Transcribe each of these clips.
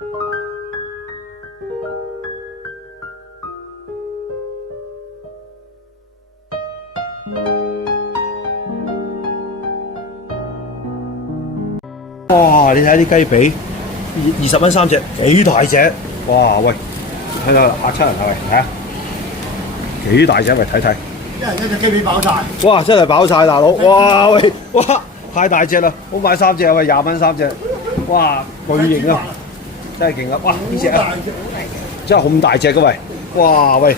哇！你睇下啲雞髀，20蚊3隻，幾大隻！哇！喂，睇下嚇親人啊！喂，睇下幾大隻，喂睇睇。一人一隻雞髀飽晒。哇！真係飽晒，大佬！哇！喂，哇！太大隻啦，好買3隻啊！喂，20蚊3隻，哇！巨型啊，真係勁啊！哇！呢隻啊，真係咁大隻嘅喂！哇！喂，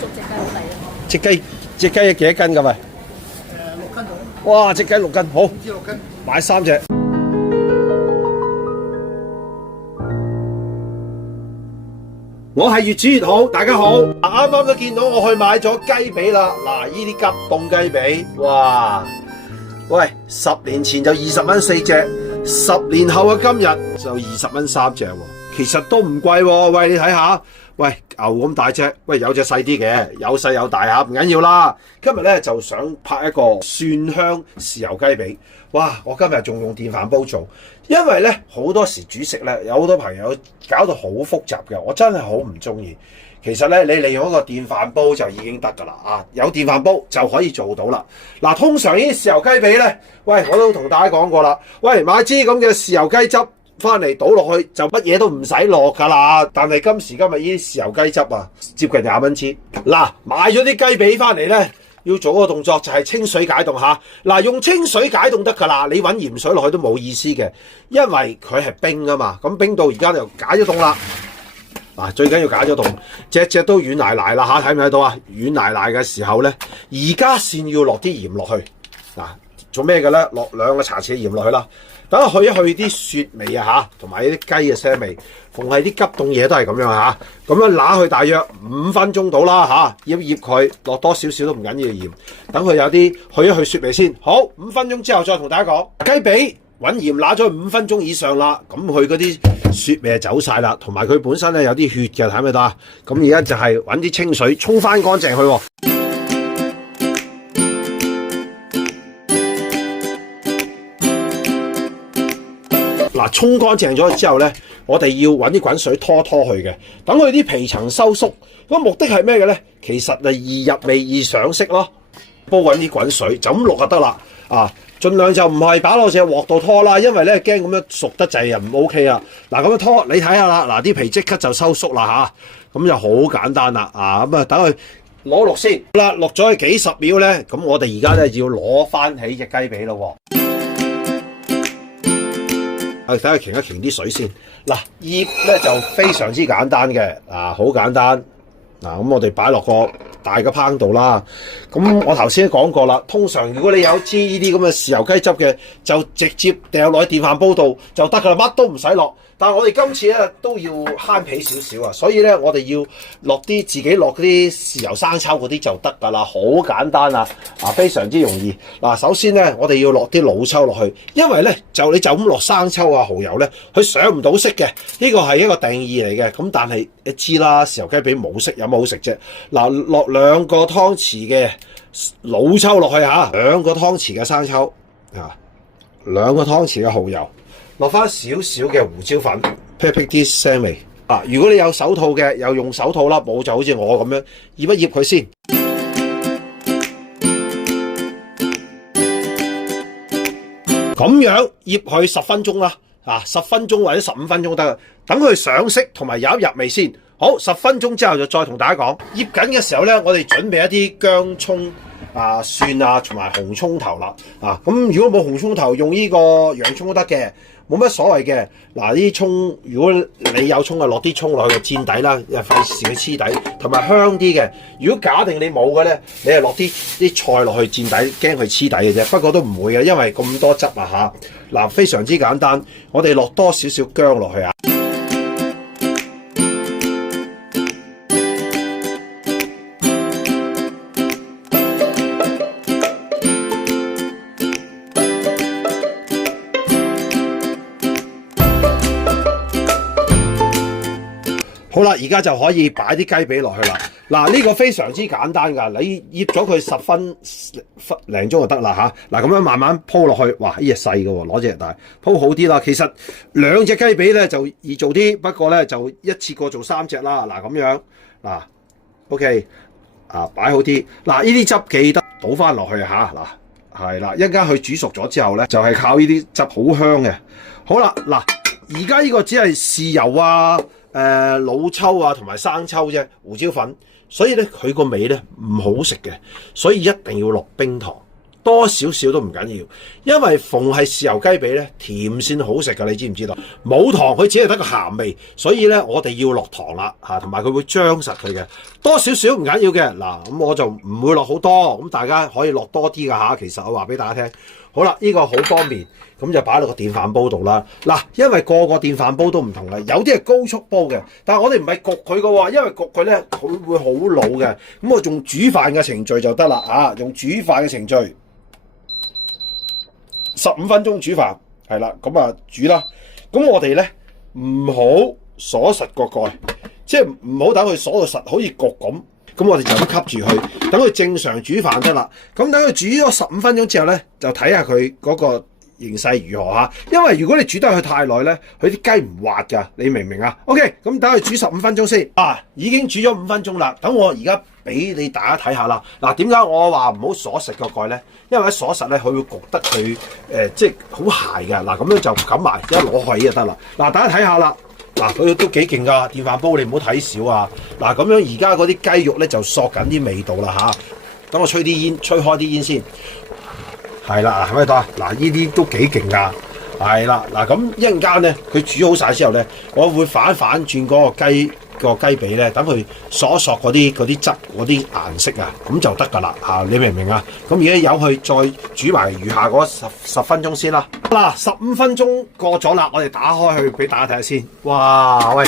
隻雞幾多斤㗎喂6斤到。哇！隻雞6斤，好， 6斤。買3隻。我係越煮越好，大家好。啱啱都見到我去買咗雞髀啦。嗱，呢啲急凍雞髀，哇！喂，10年前就20蚊4隻，10年後嘅今日就20蚊3隻喎。其實都唔貴喎。喂，你睇下，喂，牛咁大隻，喂，有隻細啲嘅，有細有大嚇，唔緊要啦。今日咧就想拍一個蒜香豉油雞髀。哇！我今日仲用電飯煲做，因為咧好多時煮食咧有好多朋友搞到好複雜嘅，我真係好唔中意。其實咧，你利用一個電飯煲就已經得㗎啦，啊，有電飯煲就可以做到啦。嗱，通常呢啲豉油雞髀咧，喂，我都同大家講過啦，喂，買支咁嘅豉油雞汁翻嚟倒落去就乜嘢都唔使落㗎啦。但係今時今日呢啲豉油雞汁啊，接近20蚊支。嗱，買咗啲雞髀翻嚟咧，要做個動作就係清水解凍嚇。嗱，用清水解凍得㗎啦，你揾鹽水落去都冇意思嘅，因為佢係冰啊嘛。咁冰到而家就解咗凍啦。嗱，最緊要解咗凍，隻隻都軟賴賴啦嚇，睇唔睇到啊？軟賴賴嘅時候咧，而家先要落啲鹽落去。嗱，做咩嘅咧？落2個茶匙鹽落去啦，等佢去一去啲雪味啊嚇，同埋啲雞嘅腥味。逢係啲急凍嘢都係咁樣嚇，咁樣揦佢大約5分鐘到啦嚇，醃佢，落多少少都唔緊要鹽，等佢有啲去一去雪味先。好，5分鐘之後再同大家講，雞髀揾鹽揦咗5分鐘以上啦，咁佢嗰啲雪味就走晒啦，同埋佢本身咧有啲血嘅，睇唔睇到啊？咁而家就係揾啲清水沖翻乾淨佢喎。嗱，沖乾淨咗之後咧，我哋要揾啲滾水拖佢嘅，等佢啲皮層收縮。咁目的係咩嘅咧？其實係易入味易上色咯。煲揾啲滾水就咁落就得啦。啊，盡量就唔係擺落隻鑊度拖啦，因為咧驚咁樣熟得滯啊，唔 OK 啊。嗱，咁樣拖，你睇下啦，嗱，啲皮即刻就收縮啦嚇，咁就好簡單啦。啊，咁啊等佢攞落先。好啦，落咗去幾十秒咧，咁我哋而家咧要攞翻起隻雞髀咯喎。睇佢擎一擎啲水先。嗱，醃咧就非常之簡單嘅，好簡單。嗱，咁我哋擺落個大嘅烹度啦。咁我頭先都講過啦，通常如果你有支呢啲咁嘅豉油雞汁嘅，就直接掉落去電飯煲度就得㗎啦，乜都唔使落。但係我哋今次咧都要慳皮少少啊，所以咧我哋要落啲自己落嗰啲豉油生抽嗰啲就得㗎啦，好簡單啊，非常之容易。嗱，首先咧我哋要落啲老抽落去，因為咧你就咁落生抽啊、蠔油咧，佢上唔到色嘅，呢個係一個定義嚟嘅。咁但係你知啦，豉油雞髀冇色有乜好食啫？嗱，落2個湯匙嘅老抽落去嚇，2個湯匙嘅生抽啊，2個湯匙嘅蠔油。落翻少少嘅胡椒粉，辟啲腥味。如果你有手套嘅，又用手套啦；冇就好似我咁樣醃一醃佢先。咁樣醃佢10分鐘啦，10分鐘或者15分鐘得，等佢上色同埋有一入味先。好，10分鐘之後就再同大家講。醃緊嘅時候咧，我哋準備一啲薑葱。蒜啊，同埋紅葱頭啦，咁如果冇紅葱頭，用呢個洋葱都得嘅，冇乜所謂嘅。嗱，呢啲葱，如果你有葱啊，落啲葱落去墊底啦，又費事佢黐底，同埋香啲嘅。如果假定你冇嘅咧，你係落啲菜落去墊底，驚佢黐底嘅啫。不過都唔會嘅，因為咁多汁啊嚇。嗱，非常之簡單，我哋落多少少薑落去啊。好啦，而家就可以擺啲雞髀落去啦。嗱，呢個非常之簡單㗎，你醃咗佢10分零鐘就得啦嚇。嗱，咁樣慢慢鋪落去，哇！呢隻細嘅喎，攞隻大鋪好啲啦。其實2隻雞髀咧就易做啲，不過咧就一次過做3隻啦。嗱，咁樣嗱 ，OK 啊，擺好啲。嗱，呢啲汁記得倒翻落去嚇。嗱，係啦，一陣間佢煮熟咗之後咧，就係靠呢啲汁好香嘅。好啦，嗱，而家呢個只係豉油啊、老抽啊同埋生抽啫，胡椒粉。所以咧，佢個味咧唔好食嘅，所以一定要落冰糖，多少少都唔緊要。因為逢係豉油雞髀咧，甜先好食噶，你知唔知道？冇糖佢只係得個鹹味，所以咧我哋要落糖啦嚇，同埋佢會張實佢嘅。多少少唔緊要嘅，嗱咁我就唔會落好多，咁大家可以落多啲噶嚇。其實我話俾大家聽，好啦，呢個好方便。咁就擺落個電飯煲度啦。嗱，因為個個電飯煲都唔同嘅，有啲係高速煲嘅，但係我哋唔係焗佢嘅喎，因為焗佢咧佢會好老嘅。咁我用煮飯嘅程序就得啦啊，用煮飯嘅程序，15分鐘煮飯係啦，咁啊煮啦。咁我哋咧唔好鎖實個蓋，即係唔好等佢鎖到實，好似焗咁。咁我哋就咁吸住佢，等佢正常煮飯得啦。咁等佢煮咗15分鐘之後咧，就睇下佢嗰個形勢如何嚇，因為如果你煮得佢太耐咧，佢啲雞唔滑㗎，你明唔明啊 ？OK， 咁等佢煮15分鐘先。已經煮咗5分鐘啦。等我而家俾你大家睇下啦。嗱，點解我話唔好鎖實個蓋咧？因為一鎖實咧，佢會焗得佢即係好鞋㗎。嗱，咁樣就冚埋，一攞起就得啦。嗱，大家睇下啦。嗱，佢都幾勁㗎，電飯煲你唔好睇少啊。嗱，咁樣而家嗰啲雞肉咧就索緊啲味道啦嚇。等我吹啲煙，吹開啲煙先。係啦，係咪得啊？嗱，呢啲都幾勁㗎。係啦，嗱咁一陣間咧，佢煮好晒之後咧，我會反轉嗰個雞髀咧，等佢索嗰啲汁嗰啲顏色啊，咁就得㗎啦嚇。你明唔明啊？咁而家由佢再煮埋餘下嗰十分鐘先啦。嗱，15分鐘過咗啦，我哋打開去俾大家睇下先。哇，喂，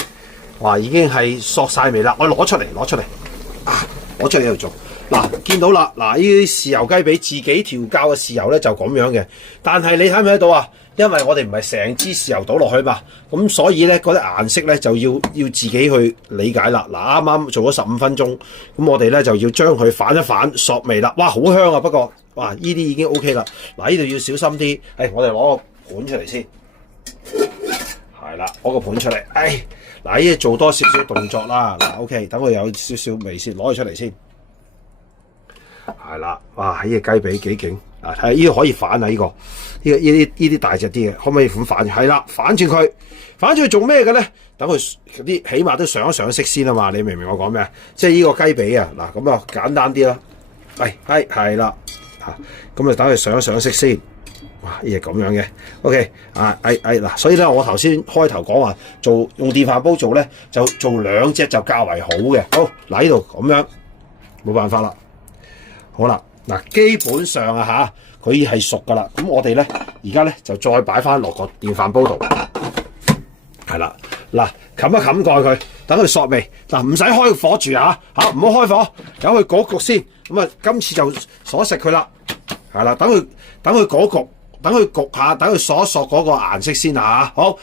哇，已經係索晒味啦。我攞出嚟啊，攞出嚟喺度做。嗱，見到啦，嗱，呢啲豉油雞髀自己調教嘅豉油咧就咁樣嘅，但係你睇唔睇到啊？因為我哋唔係成支豉油倒落去嘛，咁所以咧嗰啲顏色咧就要自己去理解啦。嗱，啱啱做咗15分鐘，咁我哋咧就要將佢反一反索味啦。哇，好香啊！不過，哇，呢啲已經 OK 啦。嗱，呢度要小心啲。我哋攞個盤出嚟先，係啦，攞個盤出嚟。嗱，呢啲做多少少動作啦。嗱 ，OK，等佢有少少味先，攞佢出嚟先。係啦，哇！呢隻雞髀幾勁啊！睇下呢個可以反啊，呢啲大隻啲嘅，可唔可以咁反？係啦，反轉佢做咩嘅咧？等佢啲起碼都上一上色先啊嘛！你明唔明我講咩啊？即係呢個雞髀啊，嗱咁啊簡單啲啦。係啦，咁啊等佢上一上色先。哇！呢隻咁樣嘅 ，OK 嗱，所以咧我頭先開頭講話用電飯煲做咧，就做2隻就較為好嘅。好，嗱呢度咁樣冇辦法啦。好啦，嗱，基本上啊嚇，佢係熟噶啦。咁我哋咧而家咧就再擺翻落個電飯煲度，係啦。嗱，冚一冚蓋佢，等佢索味。嗱，唔使開火住唔好開火，等佢焗先。咁啊，今次就鎖食佢啦，係啦。等佢焗，等佢焗下，等佢索嗰個顏色先嚇。好，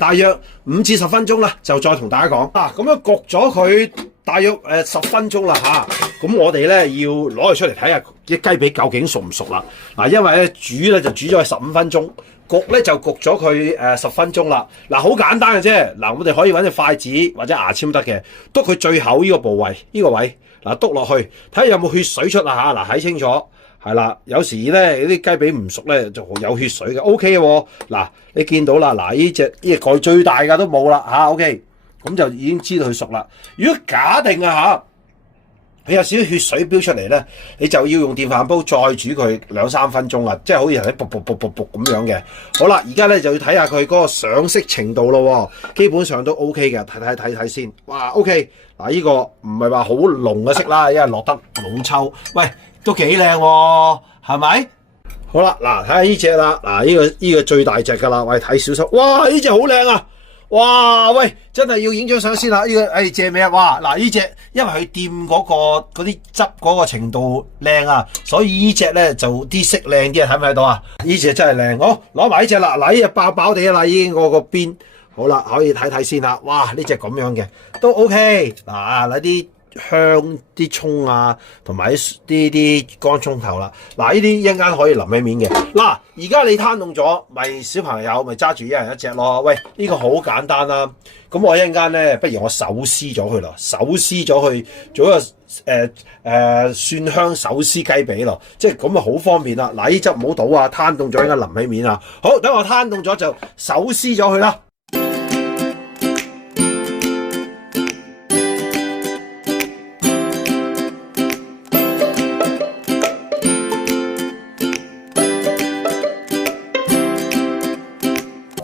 大約5至10分鐘啦，就再同大家講。咁樣焗咗佢大約10分鐘啦嚇。咁我哋咧要攞佢出嚟睇下啲雞髀究竟熟唔熟啦。嗱，因為咧煮咧就煮咗佢15分鐘，焗咧就焗咗佢10分鐘啦。嗱，好簡單嘅啫。嗱，我哋可以揾隻筷子或者牙籤得嘅，篤佢最後呢個部位，呢個位，嗱，篤落去睇下有冇血水出啦嚇。嗱，睇清楚係啦。有時咧啲雞髀唔熟咧就有血水嘅 ，OK 喎。嗱，你見到啦，嗱，呢隻蓋最大嘅都冇啦嚇 ，OK， 咁就已經知道佢熟啦。如果假定嚇，佢有少少血水飆出嚟咧，你就要用電飯煲再煮佢2-3分鐘啦，即係好似頭先卜咁樣嘅。好啦，而家咧就要睇下佢嗰個上色程度咯，基本上都 OK 嘅，睇先。哇 OK， 嗱，呢個唔係話好濃嘅色啦，因為落得老抽，喂都幾靚喎，係咪？好啦，嗱，睇下呢隻啦，嗱，呢個最大隻噶啦，喂，睇小心，哇呢隻好靚啊！哇喂，真係要影張相先啦！呢個借咩啊？哇嗱，呢隻因為佢掂嗰啲汁嗰個程度靚啊，所以呢隻咧就啲色靚啲啊！睇唔睇到啊？呢隻真係靚，好攞埋呢隻啦！嗱，呢隻爆爆地啦，已經個邊好啦，可以睇睇先啦。哇，呢隻咁樣嘅都 OK 嗱，啲香啲葱啊，同埋啲乾葱頭啦。嗱，呢啲一陣間可以淋喺面嘅。嗱，而家你攤凍咗，咪小朋友咪揸住一人一隻咯。喂，呢個好簡單啦。咁我一陣間咧，不如我手撕咗佢咯，手撕咗佢做一個蒜香手撕雞髀咯，即係咁啊，好方便啦。嗱，呢汁唔好倒啊，攤凍咗應該淋喺面啊。好，等我攤凍咗就手撕咗佢啦。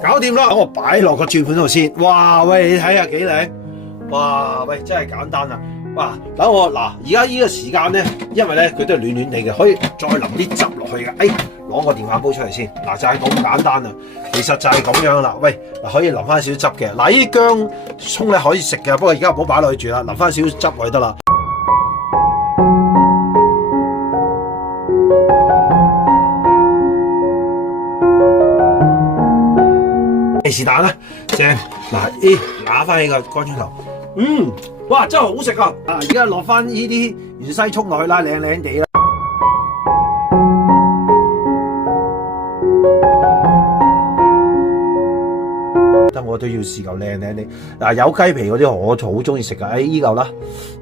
搞掂啦，等我擺落個轉盤度先。哇，喂，你睇下幾靚！哇，喂，真係簡單啊！哇，等我嗱，而家呢個時間咧，因為咧佢都係暖暖地嘅，可以再淋啲汁落去嘅。攞個電飯煲出嚟先。嗱，就係咁簡單啊。其實就係咁樣啦。喂，嗱，可以淋翻少少汁嘅。嗱，呢啲薑葱咧可以食嘅，不過而家唔好擺落去住啦，淋翻少少汁落去得啦。是但啦，正嗱，拿翻起個乾葱頭，哇，真係好食啊！而家落翻呢啲芫茜葱落去啦，靚靚地啦。得我都要試嚿靚靚地。嗱，有雞皮嗰啲我就好中意食噶。依嚿啦，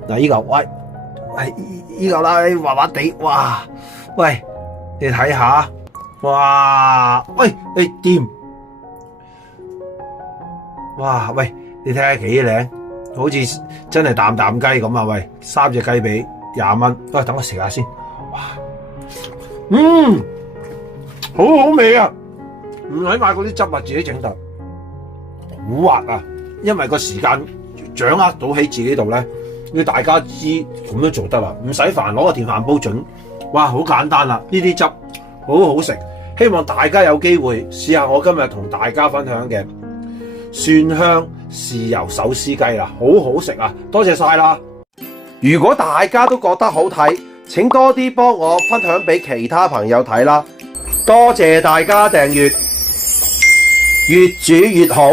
嗱，依嚿，喂，依嚿啦，滑滑地，哇，喂，你睇下，哇，喂，你掂。哇！喂，你睇下幾靚，好似真係啖啖雞咁啊！喂，3隻雞髀20蚊，喂，等我食下先。哇，好好味啊！唔使買嗰啲汁啊，自己整就好滑啊！因為個時間掌握到喺自己度咧，要大家知咁樣做得啦，唔使煩攞個電飯煲整。哇，好簡單啦！呢啲汁好好食，希望大家有機會試下我今日同大家分享嘅蒜香豉油手撕雞啦，好好食啊！多謝晒啦！如果大家都覺得好睇，請多啲幫我分享俾其他朋友睇啦！多謝大家訂閱，越煮越好。